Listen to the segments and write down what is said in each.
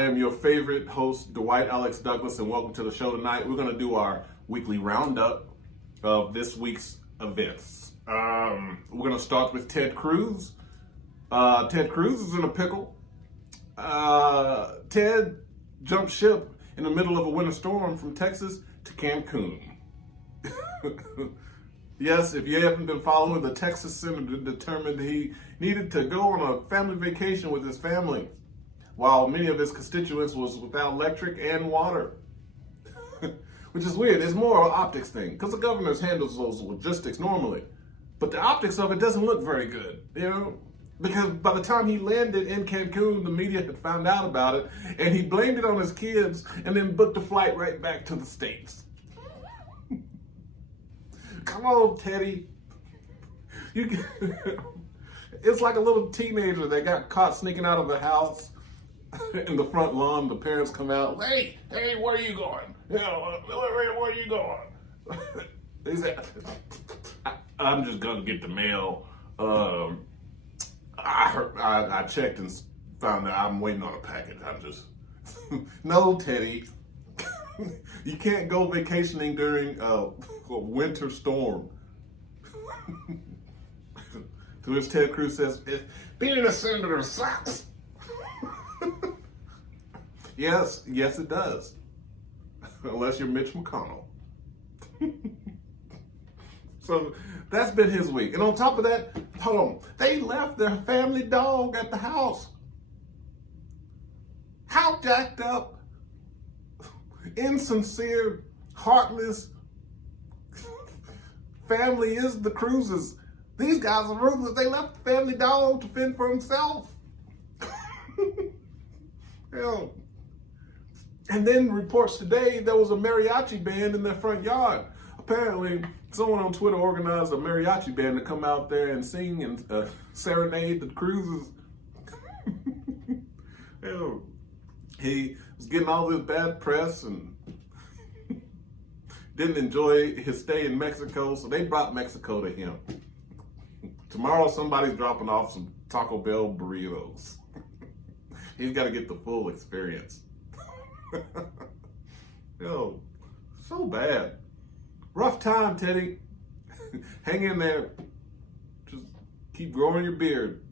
I am your favorite host, Dwight Alex Douglas, and welcome to the show tonight. We're going to do our weekly roundup of this week's events. We're going to start with Ted Cruz. Ted Cruz is in a pickle. Ted jumped ship in the middle of a winter storm from Texas to Cancun. Yes, if you haven't been following, the Texas senator determined he needed to go on a family vacation with his family, while many of his constituents was without electric and water. Which is weird. It's more an optics thing, because the governor handles those logistics normally. But the optics of it doesn't look very good, because by the time he landed in Cancun, the media had found out about it, and he blamed it on his kids, and then booked a flight right back to the States. Come on, Teddy. It's like a little teenager that got caught sneaking out of the house in the front lawn. The parents come out, hey, where are you going? Where are you going? He said, I'm just gonna get the mail. I checked and found that I'm waiting on a package. I'm just no, Teddy. You can't go vacationing during a winter storm. To which Ted Cruz says, being a senator sucks. Yes, it does. Unless you're Mitch McConnell. So that's been his week. And on top of that, hold on, they left their family dog at the house. How jacked up, insincere, heartless family is the Cruzes. These guys are ruthless. They left the family dog to fend for himself. Hell. And then reports today there was a mariachi band in their front yard. Apparently, someone on Twitter organized a mariachi band to come out there and sing and serenade the Cruzes. Hell. He was getting all this bad press and didn't enjoy his stay in Mexico, so they brought Mexico to him. Tomorrow, somebody's dropping off some Taco Bell burritos. He's got to get the full experience. Yo, so bad. Rough time, Teddy. Hang in there. Just keep growing your beard.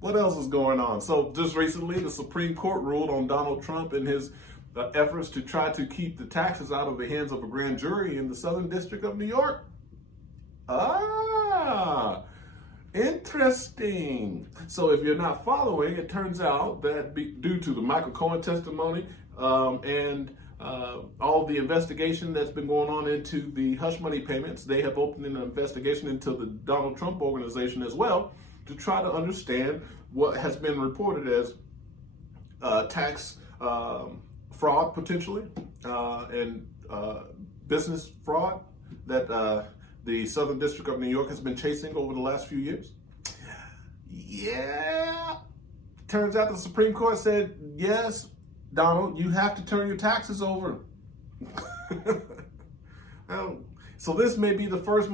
What else is going on? So just recently, the Supreme Court ruled on Donald Trump and his efforts to try to keep the taxes out of the hands of a grand jury in the Southern District of New York. Interesting. So if you're not following, it turns out that due to the Michael Cohen testimony and all the investigation that's been going on into the hush money payments, they have opened an investigation into the Donald Trump organization as well to try to understand what has been reported as tax fraud potentially and business fraud that the Southern District of New York has been chasing over the last few years. Yeah. Turns out the Supreme Court said, yes, Donald, you have to turn your taxes over. So this may be the first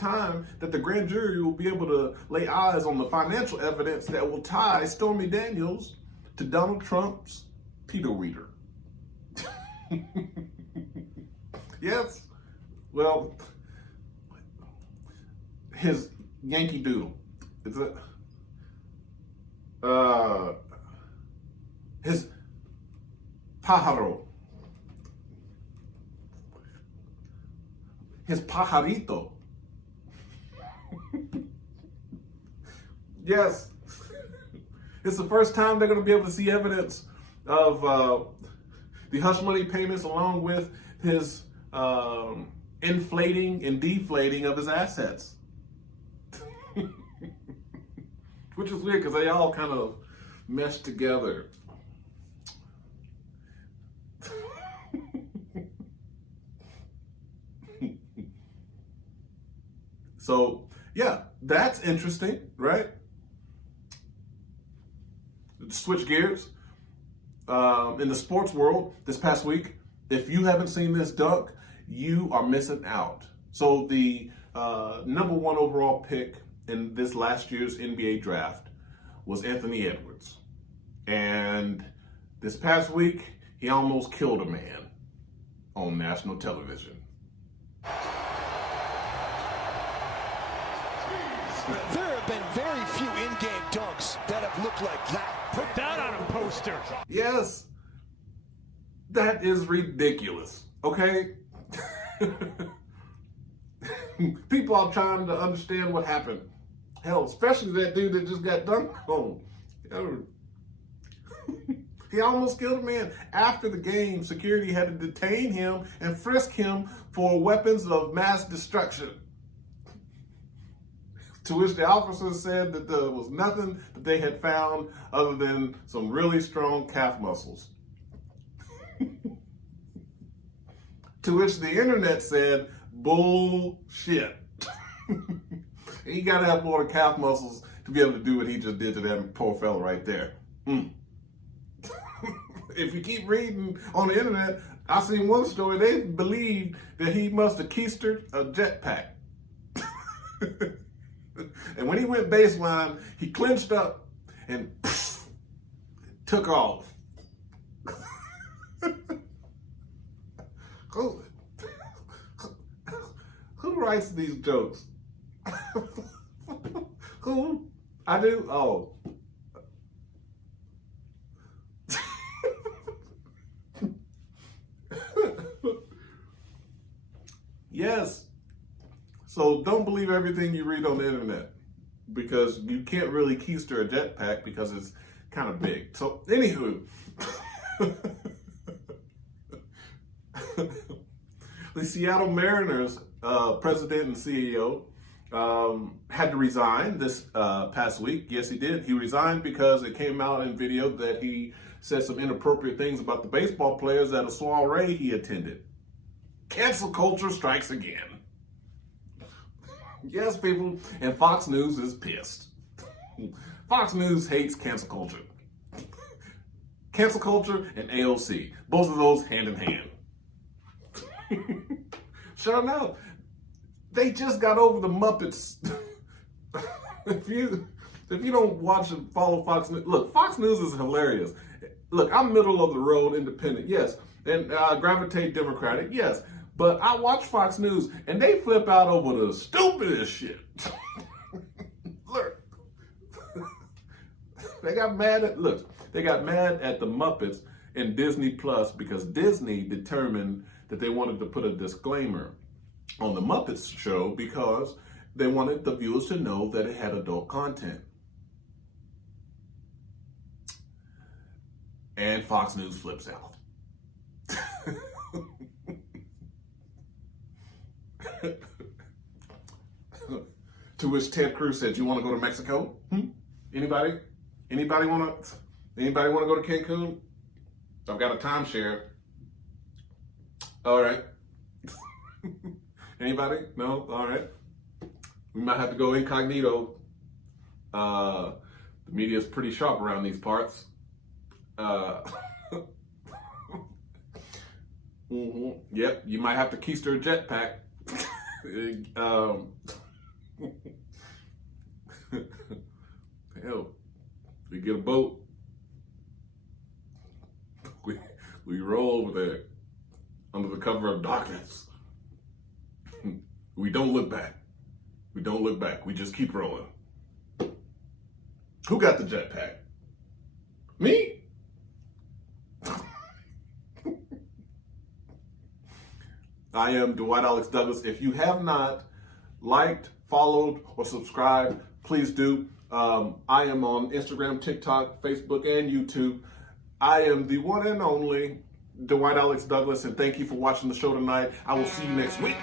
time that the grand jury will be able to lay eyes on the financial evidence that will tie Stormy Daniels to Donald Trump's pedo reader. Yes. Well, his Yankee Doodle. Is it? His pájaro. His pajarito. Yes. It's the first time they're going to be able to see evidence of the hush money payments along with his inflating and deflating of his assets. Which is weird because they all kind of mesh together. So, yeah, that's interesting, right? Switch gears. In the sports world this past week, if you haven't seen this dunk, you are missing out. So the number one overall pick in this last year's NBA draft was Anthony Edwards. And this past week, he almost killed a man on national television. There have been very few in-game dunks that have looked like that. Put that on a poster. Yes, that is ridiculous, okay? People are trying to understand what happened. Hell, especially that dude that just got dunked on. He almost killed a man. After the game, security had to detain him and frisk him for weapons of mass destruction. To which the officer said that there was nothing that they had found other than some really strong calf muscles. To which the internet said, bullshit. He got to have more calf muscles to be able to do what he just did to that poor fella right there. If you keep reading on the internet, I seen one story, they believed that he must have keistered a jetpack. And when he went baseline, he clinched up and took off. Who writes these jokes? Who? I do? Oh. Yes. So don't believe everything you read on the internet, because you can't really keister a jetpack because it's kind of big. So anywho, the Seattle Mariners president and CEO had to resign this past week. Yes, he did. He resigned because it came out in video that he said some inappropriate things about the baseball players at a soiree he attended. Cancel culture strikes again. Yes, people, and Fox News is pissed. Fox News hates cancel culture. Cancel culture and AOC, both of those hand in hand. Sure enough, they just got over the Muppets. If you don't watch and follow Fox News, look, Fox News is hilarious. Look, I'm middle of the road independent, yes, and gravitate Democratic, yes. But I watch Fox News, and they flip out over the stupidest shit. Look, they got mad at the Muppets and Disney Plus because Disney determined that they wanted to put a disclaimer on the Muppets show because they wanted the viewers to know that it had adult content. And Fox News flips out. To which Ted Cruz said, "You want to go to Mexico? Anybody? Anybody want to go to Cancun? I've got a timeshare." All right. Anybody? No? All right. We might have to go incognito. The media is pretty sharp around these parts. Yep, you might have to keister a jetpack. Hell, we get a boat. We roll over there under the cover of darkness. We don't look back. We don't look back. We just keep rolling. Who got the jetpack? Me? I am Dwight Alex Douglas. If you have not liked, followed, or subscribed, please do. I am on Instagram, TikTok, Facebook, and YouTube. I am the one and only Dwight Alex Douglas, and thank you for watching the show tonight. I will see you next week.